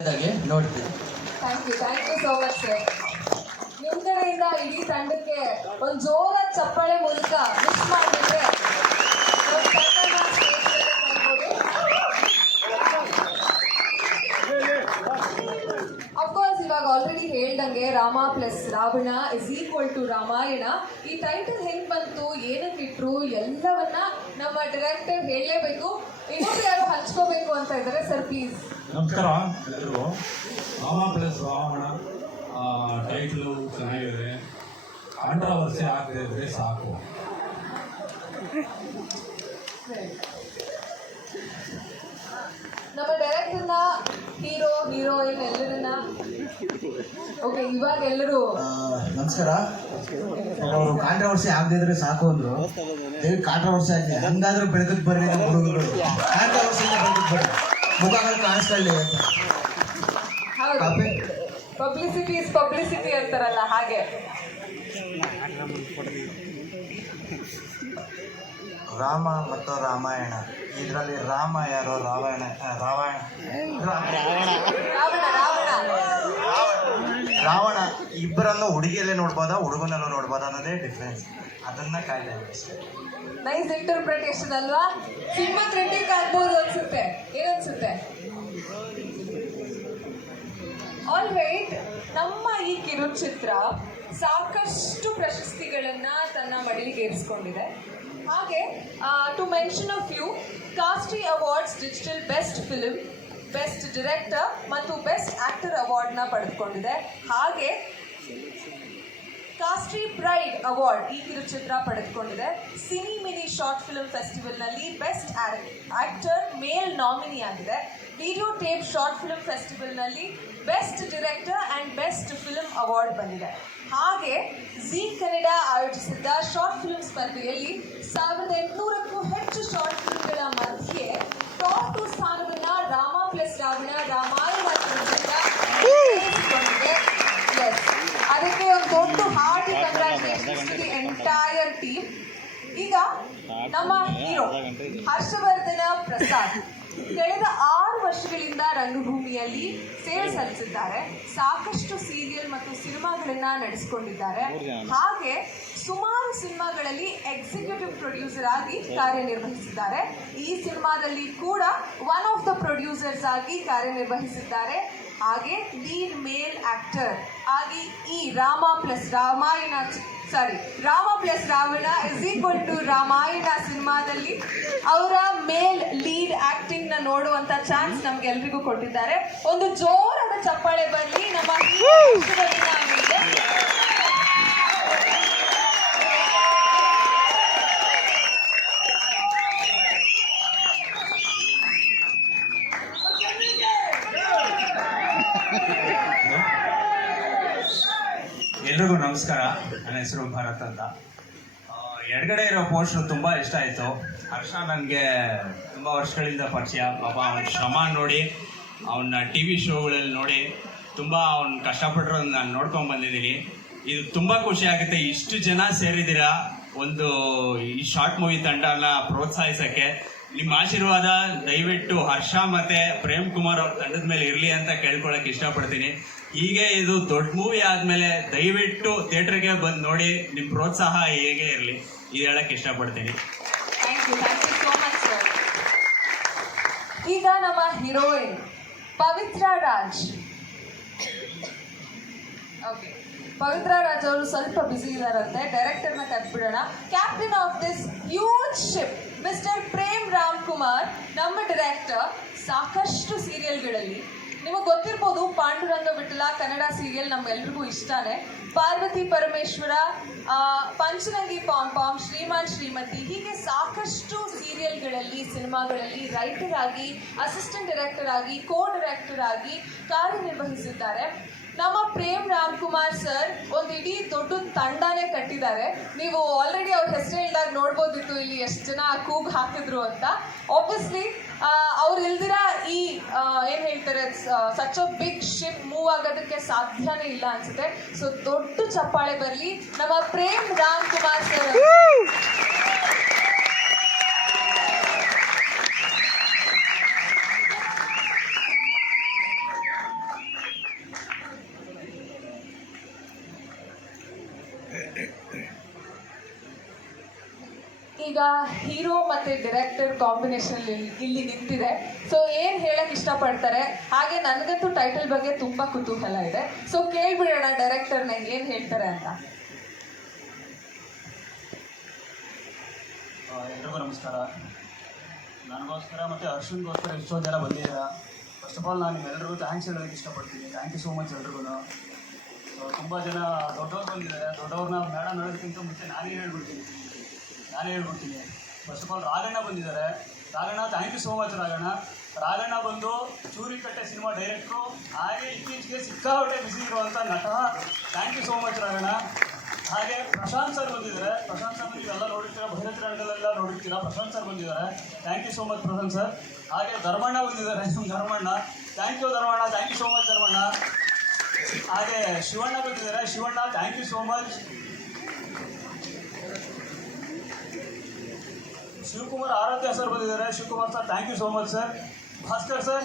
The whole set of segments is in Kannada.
ನೋಡ್ತೀವಿ. Thank you so much sir. ನಿಮ್ಮ ಕಡೆಯಿಂದ ಇಡೀ ತಂಡಕ್ಕೆ ಒಂದು ಜೋರಾದ ಚಪ್ಪಾಳೆ ಮೂಲಕ ವಿಶ್ ಮಾಡಿದ್ರೆ ಅಫ್ಕೋರ್ಸ್ ಇವಾಗ ಆಲ್ರೆಡಿ ಹೇಳ್ದಂಗೆ Rama plus Ravana is equal to Ramayana. ಈ ಟೈಟಲ್ ಹೆಂಗ್ ಬಂತು, ಏನಕ್ಕೆ ಇಟ್ರು, ಎಲ್ಲವನ್ನ ನಮ್ಮ ಡೈರೆಕ್ಟರ್ ಹೇಳಲೇಬೇಕು. ಇನ್ನೊಬ್ರು ಯಾರು ಹಂಚ್ಕೋಬೇಕು ಅಂತ ಇದ್ದಾರೆ ಸರ್, ಪ್ಲೀಸ್. ನಮಸ್ಕಾರ ಎಲ್ಲರಿಗೂ. ರಾಮ ಪ್ಲಸ್ ರಾವಣ ಟೈಟ್ಲು ಚೆನ್ನಾಗಿದೆ, ಕಾಂಟ್ರವರ್ಸಿ ಆಗದೆ ಇದ್ರೆ ಸಾಕು. ನಮ್ಮ ಡೈರೆಕ್ಟರ್ನ ಹೀರೋಯಿನ್ ಎಲ್ಲರನ್ನ ಓಕೆ ಇವಾಗ ಎಲ್ಲರೂ ನಮಸ್ಕಾರ. ಅವರು ಕಾಂಟ್ರವರ್ಸಿ ಆಗದಿದ್ರೆ ಸಾಕು ಅಂದ್ರು. ಕಾಂಟ್ರವರ್ಸಿ ಆಗಿದೆ, ಹಂಗಾದ್ರೂ ಬೆಳಕಕ್ಕೆ ಬರ್ರಿ ನಮ್ಮ ಹುಡುಗರು. ಕಾಂಟ್ರವರ್ಸಿಯಿಂದ ಬೆಳಕಕ್ಕೆ ಬರ್ರಿ, ಮುಖಗಳು ಕಾಣಿಸ್ಕೊಳ್ಳಿ ಅಂತ. ಹೌದು, ಪಬ್ಲಿಸಿಟಿ ಇಸ್ ಪಬ್ಲಿಸಿಟಿ ಅಂತಾರಲ್ಲ ಹಾಗೆ. ರಾಮ ಮತ್ತು ರಾಮಾಯಣ, ಇದರಲ್ಲಿ ರಾಮ ಯಾರು, ರಾವಣ ರಾವಣ ಇಬ್ಬರನ್ನು ಹುಡುಗಿಯಲ್ಲೇ ನೋಡ್ಬೋದಾ ಹುಡುಗನಲ್ಲೂ ನೋಡ್ಬೋದಾ ಅನ್ನೋದೇ ಡಿಫ್ರೆನ್ಸ್. ಅದನ್ನ ಕಾಯ್ದೆ ಅಷ್ಟೇ. ನೈಸ್ ಇಂಟರ್ಪ್ರಿಟೇಷನ್ ಅಲ್ವಾ? ಸಿನಿಮಾ ಕ್ರಿಟಿಕ್ ಆಗ್ಬೋದು ಅನ್ಸುತ್ತೆ. ಏನನ್ಸುತ್ತೆ? ಆಲ್ ರೈಟ್, ನಮ್ಮ ಈ ಕಿರುಚಿತ್ರ ಸಾಕಷ್ಟು ಪ್ರಶಸ್ತಿಗಳನ್ನ ತನ್ನ ಮಡಿಲಿಗೇರಿಸಿಕೊಂಡಿದೆ. ಹಾಗೆ ಟು ಮೆನ್ಷನ್ ಅ ಫ್ಯೂ, ಕಾಸ್ಟ್ರಿ awards digital best film, best director ಮತ್ತು ಬೆಸ್ಟ್ ಆಕ್ಟರ್ ಅವಾರ್ಡ್ನ ಪಡೆದುಕೊಂಡಿದೆ. ಹಾಗೆ ಕಾಸ್ಟ್ರಿ ಪ್ರೈಡ್ ಅವಾರ್ಡ್ ಈ ಕಿರುಚಿತ್ರ ಪಡೆದುಕೊಂಡಿದೆ. ಸಿನಿ ಮಿನಿ ಶಾರ್ಟ್ ಫಿಲ್ಮ್ ಫೆಸ್ಟಿವಲ್ನಲ್ಲಿ ಬೆಸ್ಟ್ ಆಕ್ಟರ್ ಮೇಲ್ ನಾಮಿನಿ ಆಗಿದೆ. ವಿಡಿಯೋ ಟೇಪ್ ಶಾರ್ಟ್ ಫಿಲ್ಮ್ ಫೆಸ್ಟಿವಲ್ನಲ್ಲಿ best director and best film award ಬಂದಿದೆ. ಹಾಗೆ ಜಿ ಕನ್ನಡ ಆಯೋಜಿಸಿದ್ದ ಶಾರ್ಟ್ ಫಿಲ್ಮ್ ಸ್ಪರ್ಧೆಯಲ್ಲಿ 1800ಕ್ಕೂ ಹೆಚ್ಚು ಶಾರ್ಟ್ ಫಿಲ್ಮ್ಗಳ ಮಧ್ಯೆ ಟಾಪ್ 2 ಸ್ಥಾನವನ್ನು ರಾಮ ಪ್ಲಸ್ ರಾವಣ ರಾಮಾಯಣ ಕಿರುಚಿತ್ರ ಗಳಿಸಿಕೊಂಡಿದೆ. ಅದಕ್ಕೆ ಒಂದು ದೊಡ್ಡ hearty congratulations to the entire team. ಈಗ ನಮ್ಮ ಹೀರೋ ಹರ್ಷವರ್ಧನ ಪ್ರಸಾದ್ ಕಳೆದ 6 ವರ್ಷಗಳಿಂದ ರಂಗಭೂಮಿಯಲ್ಲಿ ಸೇವೆ ಸಲ್ಲಿಸಿದ್ದಾರೆ. ಸಾಕಷ್ಟು ಸೀರಿಯಲ್ ಮತ್ತು ಸಿನಿಮಾಗಳನ್ನ ನಡೆಸಿಕೊಂಡಿದ್ದಾರೆ. ಹಾಗೆ ಸುಮಾರು ಸಿನಿಮಾಗಳಲ್ಲಿ ಎಕ್ಸಿಕ್ಯೂಟಿವ್ ಪ್ರೊಡ್ಯೂಸರ್ ಆಗಿ ಕಾರ್ಯನಿರ್ವಹಿಸಿದ್ದಾರೆ. ಈ ಸಿನಿಮಾದಲ್ಲಿ ಕೂಡ ಒನ್ ಆಫ್ ದ ಪ್ರೊಡ್ಯೂಸರ್ಸ್ ಆಗಿ ಕಾರ್ಯನಿರ್ವಹಿಸಿದ್ದಾರೆ. ಹಾಗೆ ಲೀಡ್ ಮೇಲ್ ಆಕ್ಟರ್ ಆಗಿ ಈ Rama plus Ravana is equal to Ramayana ಸಿನಿಮಾದಲ್ಲಿ ಅವರ ಮೇಲ್ ಲೀಡ್ ಆಕ್ಟಿಂಗ್ ನ ನೋಡುವಂತ ಚಾನ್ಸ್ ನಮ್ಗೆಲ್ರಿಗೂ ಕೊಟ್ಟಿದ್ದಾರೆ. ಒಂದು ಜೋರಾದ ಚಪ್ಪಾಳೆ ಬರಲಿ ನಮ್ಮ ಎಲ್ರಿಗೂ ನಮಸ್ಕಾರ. ನನ್ನ ಹೆಸರು ಭಾರತ್ ಅಂತ. ಎಡಗಡೆ ಇರೋ ಪೋಸ್ಟ್ರು ತುಂಬ ಇಷ್ಟ ಆಯಿತು. ಹರ್ಷ ನನಗೆ ತುಂಬ ವರ್ಷಗಳಿಂದ ಪರಿಚಯ. ಪಾಪ ಅವನ ಶ್ರಮ ನೋಡಿ, ಅವನ ಟಿ ವಿ ಶೋಗಳಲ್ಲಿ ನೋಡಿ, ತುಂಬ ಅವ್ನು ಕಷ್ಟಪಟ್ಟರು ನಾನು ನೋಡ್ಕೊಂಡು ಬಂದಿದ್ದೀನಿ. ಇದು ತುಂಬ ಖುಷಿ ಆಗುತ್ತೆ. ಇಷ್ಟು ಜನ ಸೇರಿದ್ದೀರಾ ಒಂದು ಈ ಶಾರ್ಟ್ ಮೂವಿ ತಂಡನ ಪ್ರೋತ್ಸಾಹಿಸೋಕ್ಕೆ. ನಿಮ್ಮ ಆಶೀರ್ವಾದ ದಯವಿಟ್ಟು ಹರ್ಷ ಮತ್ತು ಪ್ರೇಮ್ ಕುಮಾರ್ ಅವ್ರ ತಂಡದ ಮೇಲೆ ಇರಲಿ ಅಂತ ಕೇಳ್ಕೊಳಕ್ಕೆ ಇಷ್ಟಪಡ್ತೀನಿ. ಹೀಗೆ ಇದು ದೊಡ್ಡ ಮೂವಿ ಆದಮೇಲೆ ದಯವಿಟ್ಟು ಥಿಯೇಟ್ರಿಗೆ ಬಂದು ನೋಡಿ, ನಿಮ್ಮ ಪ್ರೋತ್ಸಾಹ ಹೇಗೆ ಇರಲಿ ಇದು ಹೇಳಕ್ಕೆ ಇಷ್ಟಪಡ್ತೀನಿ. Thank you so much sir. ಈಗ ನಮ್ಮ ಹೀರೋಯಿನ್ ಪವಿತ್ರ ರಾಜ್. ಓಕೆ, ಪವಿತ್ರ ರಾಜ್ ಅವರು ಸ್ವಲ್ಪ ಬ್ಯುಸಿ ಇದಾರಂತೆ. ಡೈರೆಕ್ಟರ್ನ ಕರೆದ್ಬಿಡೋಣ. Captain of this huge ship mister Prem Ram Kumar, ನಮ್ಮ ಡೈರೆಕ್ಟರ್. ಸಾಕಷ್ಟು ಸೀರಿಯಲ್ಗಳಲ್ಲಿ ನಿಮಗೆ ಗೊತ್ತಿರ್ಬೋದು, ಪಾಂಡುರಂಗ ವಿಠಲ ಕನ್ನಡ ಸೀರಿಯಲ್ ನಮ್ಗೆಲ್ರಿಗೂ ಇಷ್ಟನೇ. ಪಾರ್ವತಿ ಪರಮೇಶ್ವರ, ಪಂಚರಂಗಿ ಪಾಂಪಾಮ್, ಶ್ರೀಮಾನ್ ಶ್ರೀಮತಿ, ಹೀಗೆ ಸಾಕಷ್ಟು ಸೀರಿಯಲ್ಗಳಲ್ಲಿ ಸಿನಿಮಾಗಳಲ್ಲಿ ರೈಟರ್ ಆಗಿ, ಅಸಿಸ್ಟೆಂಟ್ ಡೈರೆಕ್ಟರ್ ಆಗಿ, ಕೋ ಡೈರೆಕ್ಟರ್ ಆಗಿ ಕಾರ್ಯನಿರ್ವಹಿಸಿದ್ದಾರೆ. ನಮ್ಮ ಪ್ರೇಮ್ ರಾಮ್ ಕುಮಾರ್ ಸರ್ ಒಂದು ಇಡೀ ದೊಡ್ಡ ತಂಡನೇ ಕಟ್ಟಿದ್ದಾರೆ. ನೀವು ಆಲ್ರೆಡಿ ಅವ್ರ ಹೆಸರು ಹೇಳಿದಾಗ ನೋಡ್ಬೋದಿತ್ತು ಇಲ್ಲಿ ಎಷ್ಟು ಜನ ಕೂಗು ಹಾಕಿದ್ರು ಅಂತ. ಆಬ್ವಿಯಸ್ಲಿ ಅವ್ರು ಇಲ್ದಿರ ಈ ಏನು ಹೇಳ್ತಾರೆ, such a big ship move ಆಗೋದಕ್ಕೆ ಸಾಧ್ಯನೇ ಇಲ್ಲ ಅನ್ಸುತ್ತೆ. ಸೊ ದೊಡ್ಡ ಚಪ್ಪಾಳೆ ಬರಲಿ ನಮ್ಮ ಪ್ರೇಮ್ ರಾಮ್ ಕುಮಾರ್ ಸರ್. ಈಗ ಹೀರೋ ಮತ್ತು ಡೈರೆಕ್ಟರ್ ಕಾಂಬಿನೇಷನ್ ಇಲ್ಲಿ ನಿಂತಿದೆ. ಸೊ ಏನು ಹೇಳಕ್ಕೆ ಇಷ್ಟಪಡ್ತಾರೆ, ಹಾಗೆ ನನಗಂತೂ ಟೈಟಲ್ ಬಗ್ಗೆ ತುಂಬ ಕುತೂಹಲ ಇದೆ. ಸೊ ಕೇಳ್ಬಿಡೋಣ ಡೈರೆಕ್ಟರ್ನ ಏನು ಹೇಳ್ತಾರೆ ಅಂತ. ಎಲ್ರಿಗೂ ನಮಸ್ಕಾರ. ನನಗೋಸ್ಕರ ಮತ್ತು ಅರ್ಶನ್ಗೋಸ್ಕರ ಎಷ್ಟೋ ಜನ ಬಂದಿದ್ದೀರಾ. ಫಸ್ಟ್ ಆಫ್ ಆಲ್ ನಾನು ನಿಮ್ಮೆಲ್ಲರಿಗೂ ಥ್ಯಾಂಕ್ಸ್ ಹೇಳೋದಕ್ಕೆ ಇಷ್ಟಪಡ್ತೀನಿ. ಥ್ಯಾಂಕ್ ಯು ಸೋ ಮಚ್ ಎಲ್ರಿಗೂ. ತುಂಬ ಜನ ದೊಡ್ಡವ್ರು ಬಂದಿದ್ದಾರೆ. ದೊಡ್ಡವ್ರನ್ನ ಮೇಡಮ್ ಹೇಳೋದಕ್ಕಿಂತ ಮುಂಚೆ ನಾನೇ ಹೇಳ್ಬಿಡ್ತೀನಿ. ಫಸ್ಟ್ ಆಫ್ ಆಲ್ ರಾಘಣ್ಣ ಬಂದಿದ್ದಾರೆ. Raghanna, thank you so much Raghanna. Raghanna ಬಂದು ಚೂರಿಕಟ್ಟೆ ಸಿನಿಮಾ ಡೈರೆಕ್ಟ್ರು, ಹಾಗೆ ಇತ್ತೀಚೆಗೆ ಸಿಕ್ಕಾಪಟ್ಟೆ ಬಿಸಿ ಇರುವಂಥ ನಟ. Thank you so much Raghanna. ಹಾಗೆ ಪ್ರಶಾಂತ್ ಸರ್ ಬಂದಿದ್ದಾರೆ. ಪ್ರಶಾಂತ್ ಸರ್ ನೀವೆಲ್ಲ ನೋಡಿರ್ತೀರಾ, ಭೈರತಿ ರಣಗಳೆಲ್ಲ ನೋಡಿರ್ತೀರಾ. ಪ್ರಶಾಂತ್ ಸರ್ ಬಂದಿದ್ದಾರೆ. Thank you so much Prashanth sir. ಹಾಗೆ ಧರ್ಮಣ್ಣ ಬಂದಿದ್ದಾರೆ. Dharmanna, thank you Dharmanna. Thank you so much Dharmanna. ಹಾಗೆ ಶಿವಣ್ಣ ಬಂದಿದ್ದಾರೆ. Shivanna, thank you so much. Shivakumar Aradhya sir ಬಂದಿದ್ದಾರೆ. Shivakumar sir, thank you so much sir. Bhaskar sir,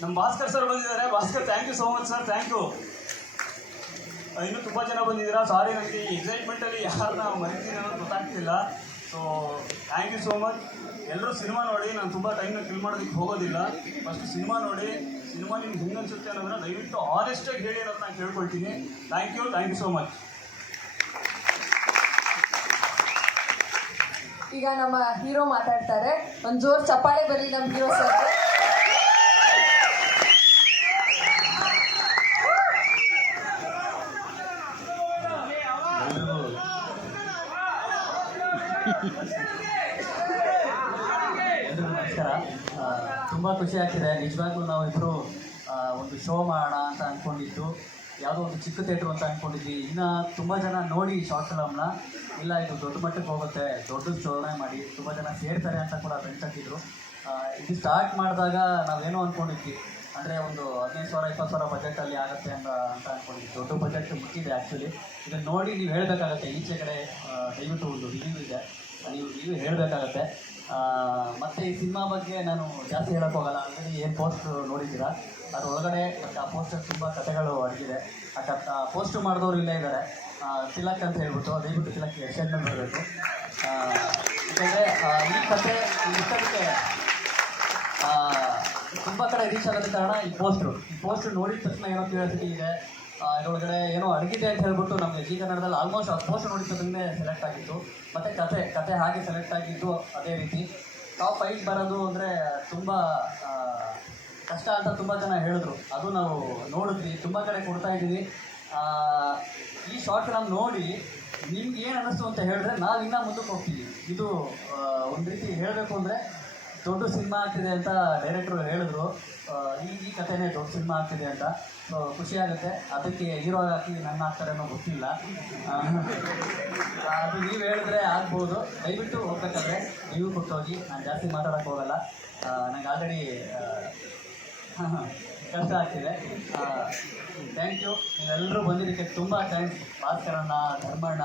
ನಮ್ಮ ಭಾಸ್ಕರ್ ಸರ್ ಬಂದಿದ್ದಾರೆ. Bhaskar, thank you so much sir. Thank you. ಇನ್ನೂ ತುಂಬ ಜನ ಬಂದಿದ್ದೀರಾ. ಸಾರಿ, ನನಗೆ ಈ ಎಕ್ಸೈಟ್ಮೆಂಟಲ್ಲಿ ಯಾರನ್ನ ಮರಿತೀನಿ ಅನ್ನೋದು ಗೊತ್ತಾಗ್ತಿಲ್ಲ. So thank you so much. ಎಲ್ಲರೂ ಸಿನಿಮಾ ನೋಡಿ. ನಾನು ತುಂಬ ಟೈಮ್ನ ಕಿಲ್ ಮಾಡೋದಕ್ಕೆ ಹೋಗೋದಿಲ್ಲ. ಫಸ್ಟ್ ಸಿನಿಮಾ ನೋಡಿ. ಸಿನಿಮಾ ನಿಮ್ಗೆ ಹೆಂಗೆ ಅನಿಸುತ್ತೆ ಅನ್ನೋದನ್ನ ದಯವಿಟ್ಟು ಆನೆಸ್ಟಾಗಿ ಹೇಳಿ ಅನ್ನೋದು ನಾನು ಕೇಳ್ಕೊಳ್ತೀನಿ. Thank you so much. ಈಗ ನಮ್ಮ ಹೀರೋ ಮಾತಾಡ್ತಾರೆ. ಒಂದು ಜೋರು ಚಪ್ಪಾಳೆ ಬರಲಿ ನಮ್ಮ ಹೀರೋ ಸರ್. ಎಲ್ರಿಗೂ ನಮಸ್ಕಾರ. ತುಂಬ ಖುಷಿ ಆಗ್ತಿದೆ. ನಿಜವಾಗ್ಲೂ ನಾವಿಬ್ಬರು ಒಂದು ಶೋ ಮಾಡೋಣ ಅಂತ ಅಂದ್ಕೊಂಡಿದ್ದು, ಯಾವುದೋ ಒಂದು ಚಿಕ್ಕ ಥಿಯೇಟ್ರು ಅಂತ ಅಂದ್ಕೊಂಡಿದ್ವಿ. ಇನ್ನು ತುಂಬ ಜನ ನೋಡಿ ಶಾರ್ಟ್ ಫಿಲಮ್ನ, ಇಲ್ಲ ಇದು ದೊಡ್ಡ ಮಟ್ಟಕ್ಕೆ ಹೋಗುತ್ತೆ, ದೊಡ್ಡ ಚೋದನೆ ಮಾಡಿ ತುಂಬ ಜನ ಸೇರ್ತಾರೆ ಅಂತ ಕೂಡ ಬೆಂಚಾಕಿದ್ರು. ಇದು ಸ್ಟಾರ್ಟ್ ಮಾಡಿದಾಗ ನಾವೇನೋ ಅಂದ್ಕೊಂಡಿದ್ವಿ, ಅಂದರೆ ಒಂದು 15,000 20,000 ಬಜೆಟಲ್ಲಿ ಆಗುತ್ತೆ ಅಂತ ಅಂದ್ಕೊಂಡಿದ್ವಿ. ದೊಡ್ಡ ಬಜೆಟ್ ಮುಟ್ಟಿದೆ ಆ್ಯಕ್ಚುಲಿ. ಇದನ್ನು ನೋಡಿ ನೀವು ಹೇಳಬೇಕಾಗತ್ತೆ. ಈಚೆ ಕಡೆ ದಯವಿಟ್ಟು ಒಂದು ರಿವ್ಯೂ ಇದೆ, ನೀವು ಹೇಳಬೇಕಾಗತ್ತೆ. ಮತ್ತು ಈ ಸಿನಿಮಾ ಬಗ್ಗೆ ನಾನು ಜಾಸ್ತಿ ಹೇಳೋಕ್ಕೆ ಹೋಗಲ್ಲ. ಆಲ್ರೆಡಿ ಏನು ಪೋಸ್ಟ್ ನೋಡಿದ್ದೀರಾ, ಅದರೊಳಗಡೆ ಮತ್ತು ಆ ಪೋಸ್ಟರ್ ತುಂಬ ಕಥೆಗಳು ಅಡಗಿದೆ. ಆ ಪೋಸ್ಟು ಮಾಡಿದವರು ಇಲ್ಲೇ ಇದ್ದಾರೆ, ತಿಲಕ್ ಅಂತ ಹೇಳ್ಬಿಟ್ಟು. ದಯವಿಟ್ಟು ತಿಲಕ್ ಎಕ್ಸ್ಟೆಂಡ್ ಬರಬೇಕು. ಯಾಕೆಂದರೆ ಈ ಕಥೆ ಇಷ್ಟಕ್ಕೆ ತುಂಬ ಕಡೆ ರೀಚ್ ಆಗೋದ ಕಾರಣ ಈ ಪೋಸ್ಟ್ರು ನೋಡಿದ ತಕ್ಷಣ ಏನೋ ಕ್ಯೂರಿಯಾಸಿಟಿ ಇದೆ. ಇದರೊಳಗಡೆ ಏನೋ ಅಡಗಿದೆ ಅಂತ ಹೇಳ್ಬಿಟ್ಟು ನಮಗೆ ಜಿ ಕನ್ನಡದಲ್ಲಿ ಆಲ್ಮೋಸ್ಟ್ ಆ ಪೋಸ್ಟ್ ನೋಡಿದ ತಕ್ಷಣ ಸೆಲೆಕ್ಟ್ ಆಗಿತ್ತು. ಮತ್ತು ಕತೆ ಹಾಗೆ ಸೆಲೆಕ್ಟ್ ಆಗಿದ್ದು ಅದೇ ರೀತಿ. ಟಾಪ್ 5 ಬರೋದು ಅಂದರೆ ತುಂಬ ಕಷ್ಟ ಅಂತ ತುಂಬ ಜನ ಹೇಳಿದ್ರು. ಅದು ನಾವು ನೋಡಿದ್ವಿ, ತುಂಬ ಕಡೆ ಕೊಡ್ತಾ ಇದ್ದೀವಿ. ಈ ಶಾರ್ಟ್ ಫಿಲಮ್ ನೋಡಿ ನಿಮ್ಗೆ ಏನು ಅನ್ನಿಸ್ತು ಅಂತ ಹೇಳಿದ್ರೆ ನಾವು ಇನ್ನೂ ಮುಂದಕ್ಕೆ ಹೋಗ್ತೀವಿ. ಇದು ಒಂದು ರೀತಿ ಹೇಳಬೇಕು ಅಂದರೆ ದೊಡ್ಡ ಸಿನಿಮಾ ಆಗ್ತಿದೆ ಅಂತ ಡೈರೆಕ್ಟ್ರು ಹೇಳಿದ್ರು. ಈ ಕಥೆನೇ ದೊಡ್ಡ ಸಿನಿಮಾ ಆಗ್ತಿದೆ ಅಂತ. ಸೊ ಖುಷಿಯಾಗುತ್ತೆ. ಅದಕ್ಕೆ ಹೀರೋ ಹಾಕಿ ನನ್ನ ಆಗ್ತಾರೆ ಅನ್ನೋ ಗೊತ್ತಿಲ್ಲ. ಅದು ನೀವು ಹೇಳಿದ್ರೆ ಆಗ್ಬೋದು. ದಯವಿಟ್ಟು ಹೋಗ್ಬೇಕಾದ್ರೆ ನೀವು ಕೊಟ್ಟೋಗಿ. ನಾನು ಜಾಸ್ತಿ ಮಾತಾಡೋಕ್ಕೆ ಹೋಗಲ್ಲ. ನನಗೆ ಆಲ್ರೆಡಿ ಕಷ್ಟ ಆಗ್ತಿದೆ. Thank you. ನೀವೆಲ್ಲರೂ ಬಂದಿದ್ದಕ್ಕೆ ತುಂಬ ಥ್ಯಾಂಕ್ಸ್. ಭಾಸ್ಕರಣ್ಣ, ಧರ್ಮಣ್ಣ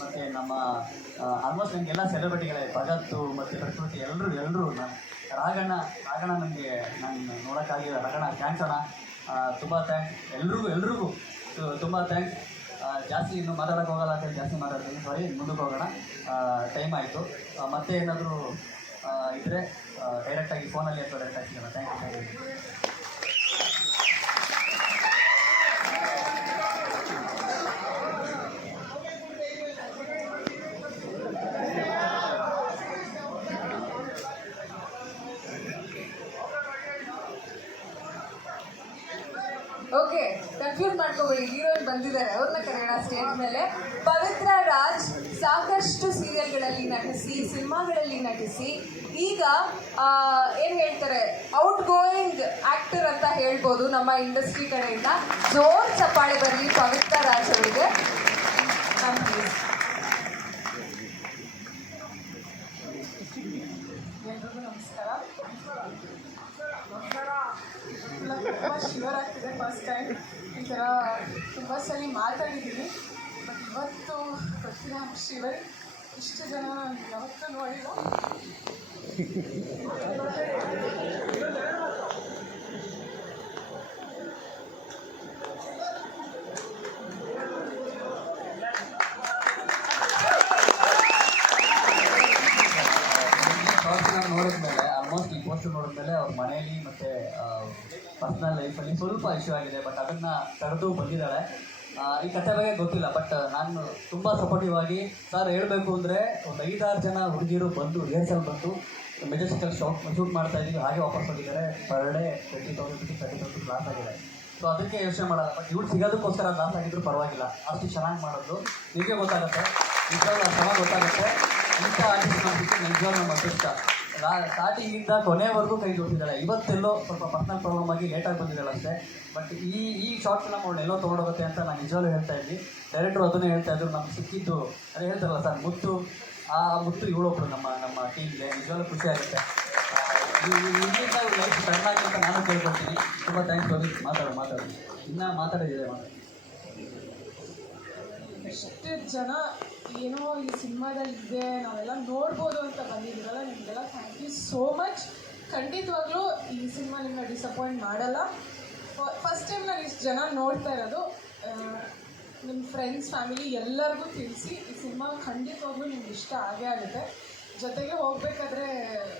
ಮತ್ತು ನಮ್ಮ ಆಲ್ಮೋಸ್ಟ್ ನನಗೆಲ್ಲ ಸೆಲೆಬ್ರಿಟಿಗಳೇ, ಭಗತ್ತು ಮತ್ತು ಪ್ರಕೃತಿ ಎಲ್ಲರೂ ರಾಘಣ್ಣ ನನಗೆ ನಾನು ನೋಡೋಕ್ಕಾಗಿಲ್ಲ. ರಾಘಣ್ಣ, ಥ್ಯಾಂಕ್ಸ್ ಅಣ್ಣ, ತುಂಬ ಥ್ಯಾಂಕ್ಸ್. ಎಲ್ರಿಗೂ ತುಂಬ ಥ್ಯಾಂಕ್ಸ್. ಜಾಸ್ತಿ ಇನ್ನೂ ಮಾತಾಡೋಕ್ಕೆ ಹೋಗಲ್ಲ ಅಂತೇಳಿ ಜಾಸ್ತಿ ಮಾತಾಡ್ತೀನಿ. ಸಾರಿ, ಮುಂದಕ್ಕೆ ಹೋಗೋಣ. ಟೈಮ್ ಆಯಿತು. ಮತ್ತೆ ಏನಾದರೂ ಇದ್ದರೆ ಡೈರೆಕ್ಟಾಗಿ ಫೋನಲ್ಲಿ ಅಥವಾ ಡೈರೆಕ್ಟಾಗಿ ಸಿಗೋಣ. Thank you. ಓಕೆ, ಕನ್ಫ್ಯೂಸ್ ಮಾಡ್ಕೋಬೇಡಿ. ಹೀರೋಯಿನ್ ಬಂದಿದ್ದಾರೆ, ಅವ್ರನ್ನ ಕರೆಯೋಣ ಸ್ಟೇಜ್ ಮೇಲೆ. ಪವಿತ್ರ ರಾಜ್ ಸಾಕಷ್ಟು ಸೀರಿಯಲ್ಗಳಲ್ಲಿ ನಟಿಸಿ, ಸಿನಿಮಾಗಳಲ್ಲಿ ನಟಿಸಿ, ಈಗ ಏನು ಹೇಳ್ತಾರೆ, ಔಟ್ ಗೋಯಿಂಗ್ ಆ್ಯಕ್ಟರ್ ಅಂತ ಹೇಳ್ಬೋದು ನಮ್ಮ ಇಂಡಸ್ಟ್ರಿ ಕಡೆಯಿಂದ. ಜೋರ್ ಚಪ್ಪಾಳೆ ಬರಲಿ ಪವಿತ್ರ ರಾಜ್ ಅವರಿಗೆ. ಎಲ್ರಿಗೂ ನಮಸ್ಕಾರ. ತುಂಬ ಶಿವರ್ ಆಗ್ತಿದೆ. ಫಸ್ಟ್ ಟೈಮ್ ಈ ಥರ ತುಂಬ ಸಲ ಮಾತಾಡಿದ್ದೀನಿ, ಬಟ್ ಇವತ್ತು ಗೊತ್ತಿಲ್ಲ ಶಿವರ್. ಇಷ್ಟು ಜನ ನಾನು ಯಾವತ್ತೂ ನೋಡಿಲ್ಲ. ಪರ್ಸ್ನಲ್ ಲೈಫಲ್ಲಿ ಸ್ವಲ್ಪ ಇಶ್ಯೂ ಆಗಿದೆ, ಬಟ್ ಅದನ್ನು ತಡೆದು ಬಂದಿದ್ದಾಳೆ. ಈ ಕಥೆ ಬಗ್ಗೆ ಗೊತ್ತಿಲ್ಲ, ಬಟ್ ನಾನು ತುಂಬ ಸಪೋರ್ಟಿವ್ ಆಗಿ ಸರ್ ಹೇಳಬೇಕು ಅಂದರೆ ಒಂದು 5-6 ಜನ ಹುಡುಗಿರು ಬಂದು ರಿಹರ್ಸಲ್ ಬಂದು ಮೆಜೆಸ್ಟಿಕಲ್ ಶೂಟ್ ಮಾಡ್ತಾ ಇದ್ದೀವಿ, ಹಾಗೆ ವಾಪಸ್ ಹೋಗಿದ್ದಾರೆ. ಪರ್ ಡೇ 20,000 30,000 ಲಾಸ್ ಆಗಿದೆ. ಸೊ ಅದಕ್ಕೆ ಯೋಚನೆ ಮಾಡೋಲ್ಲ, ಬಟ್ ಇವ್ರು ಸಿಗೋದಕ್ಕೋಸ್ಕರ ಲಾಸ್ ಆಗಿದ್ರು ಪರವಾಗಿಲ್ಲ, ಅಷ್ಟು ಚೆನ್ನಾಗಿ ಮಾಡೋದು ನಿಮಗೆ ಗೊತ್ತಾಗುತ್ತೆ, ನಿಜವಾಗ್ಲೂ ಚೆನ್ನಾಗಿ ಗೊತ್ತಾಗುತ್ತೆ. ಇಂಥ ಆರ್ಟಿಸ್ಟ್ ಮಾಡಿಬಿಟ್ಟು ನಿಜವಾಗ್ಲೂ ನಮ್ಮ ಅದೃಷ್ಟ. ಸ್ಟಾರ್ಟಿಂಗಿಂದ ಕೊನೆವರೆಗೂ ಕೈ ಜೋಡಿಸಿದ್ದಾಳೆ. ಇವತ್ತೆಲ್ಲೋ ಸ್ವಲ್ಪ ಪರ್ಸನಲ್ ಪ್ರಾಬ್ಲಮ್ ಆಗಿ ಲೇಟಾಗಿ ಬಂದಿದ್ದಾಳೆ ಅಷ್ಟೇ, ಬಟ್ ಈ ಶಾರ್ಟ್ ಫಿಲಮ್ ಅವಳು ಎಲ್ಲೋ ತೊಗೊಂಡೋಗುತ್ತೆ ಅಂತ ನಾನು ನಿಜವಾಗ್ಲೂ ಹೇಳ್ತಾ ಇದ್ವಿ. ಡೈರೆಕ್ಟ್ರು ಅದನ್ನೇ ಹೇಳ್ತಾ ಇದ್ರು, ನಮ್ಗೆ ಸಿಕ್ಕಿದ್ದು ಅದೇ ಹೇಳ್ತಾರಲ್ಲ ಸರ್, ಮುತ್ತು. ಆ ಮುತ್ತು ಇವಳೊಬ್ರು ನಮ್ಮ ಟೀಮ್ಗೆ. ನಿಜವಾಗ್ಲೂ ಖುಷಿ ಆಗುತ್ತೆ. ಇಲ್ಲಿಂದ ಲೈಫ್ ಟರ್ನ್ ಆಗಿ ಅಂತ ನಾನು ಕೇಳ್ಕೊಳ್ತೀನಿ. ತುಂಬ ಥ್ಯಾಂಕ್ಸ್ ಹೋಗಿ ಮಾತಾಡಿ ಇನ್ನೂ ಮಾತಾಡಿದ್ದೀವಿ. ಎಷ್ಟು ಜನ ಏನೋ ಈ ಸಿನಿಮಾದಲ್ಲಿ ಇದೆ, ನಾವೆಲ್ಲ ನೋಡ್ಬೋದು ಅಂತ ಬಂದಿದ್ದೀರಲ್ಲ, ನಿಮಗೆಲ್ಲ ಥ್ಯಾಂಕ್ ಯು ಸೋ ಮಚ್. ಖಂಡಿತವಾಗ್ಲೂ ಈ ಸಿನಿಮಾ ನಿಮ್ಮನ್ನ ಡಿಸಪಾಯಿಂಟ್ ಮಾಡಲ್ಲ. ಫಸ್ಟ್ ಟೈಮ್ ನಾನು ಇಷ್ಟು ಜನ ನೋಡ್ತಾ ಇರೋದು. ನಿಮ್ಮ ಫ್ರೆಂಡ್ಸ್ ಫ್ಯಾಮಿಲಿ ಎಲ್ಲರಿಗೂ ತಿಳಿಸಿ, ಈ ಸಿನಿಮಾ ಖಂಡಿತವಾಗ್ಲೂ ನಿಮ್ಗೆ ಇಷ್ಟ ಆಗೇ ಆಗುತ್ತೆ. ಜೊತೆಗೆ ಹೋಗಬೇಕಾದ್ರೆ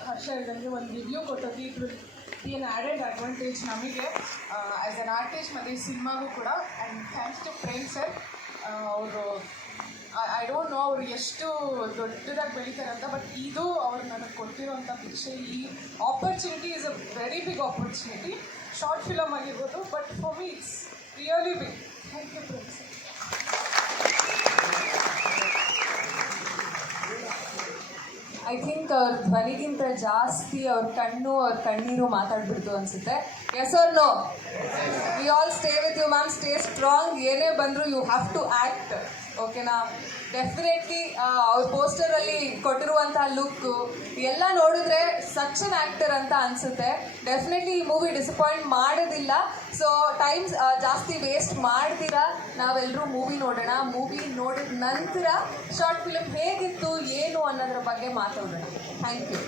ಹರ್ಷ ಹೇಳಿದಂಗೆ ಒಂದು ರಿವ್ಯೂ ಕೊಟ್ಟೋದು, it will be an added advantage ನಮಗೆ ಆ್ಯಸ್ ಅನ್ ಆರ್ಟಿಸ್ಟ್ ಮತ್ತು ಈ ಸಿನಿಮಾಗೂ ಕೂಡ. And thanks to Prem sir. ಅವರು ಐ ಡೋಂಟ್ ನೋ ಅವರು ಎಷ್ಟು ದೊಡ್ಡದಾಗಿ ಬೆಳೀತಾರೆ ಅಂತ, ಬಟ್ ಇದು ಅವ್ರು ನನಗೆ ಕೊಟ್ಟಿರೋಂಥ ಭಿಕ್ಷೆ. ಈ opportunity is a very big opportunity. Short film ಆಗಿರ್ಬೋದು, but for me it's really big. Thank you Prem sir. I think ಅವ್ರ ಧ್ವನಿಗಿಂತ ಜಾಸ್ತಿ ಅವ್ರ ಕಣ್ಣು ಅವ್ರ ಕಣ್ಣೀರು ಮಾತಾಡ್ಬಿಡ್ತು ಅನ್ಸುತ್ತೆ. Yes or no? We all stay with you ma'am, stay strong. ಏನೇ ಬಂದರೂ ಯು ಹ್ಯಾವ್ ಟು ಆ್ಯಕ್ಟ್, ಓಕೆನಾ? ಡೆಫಿನೆಟ್ಲಿ ಅವ್ರ ಪೋಸ್ಟರಲ್ಲಿ ಕೊಟ್ಟಿರುವಂಥ ಲುಕ್ಕು ಎಲ್ಲ ನೋಡಿದ್ರೆ ಸಚ್ ಅನ್ ಆ್ಯಕ್ಟರ್ ಅಂತ ಅನಿಸುತ್ತೆ. ಡೆಫಿನೆಟ್ಲಿ ಈ ಮೂವಿ ಡಿಸಪಾಯಿಂಟ್ ಮಾಡೋದಿಲ್ಲ. ಸೊ ಟೈಮ್ಸ್ ಜಾಸ್ತಿ ವೇಸ್ಟ್ ಮಾಡ್ತೀರಾ, ನಾವೆಲ್ಲರೂ ಮೂವಿ ನೋಡೋಣ. ಮೂವಿ ನೋಡಿದ ನಂತರ ಶಾರ್ಟ್ ಫಿಲ್ಮ್ ಹೇಗಿತ್ತು ಏನು ಅನ್ನೋದ್ರ ಬಗ್ಗೆ ಮಾತಾಡೋಣ. Thank you.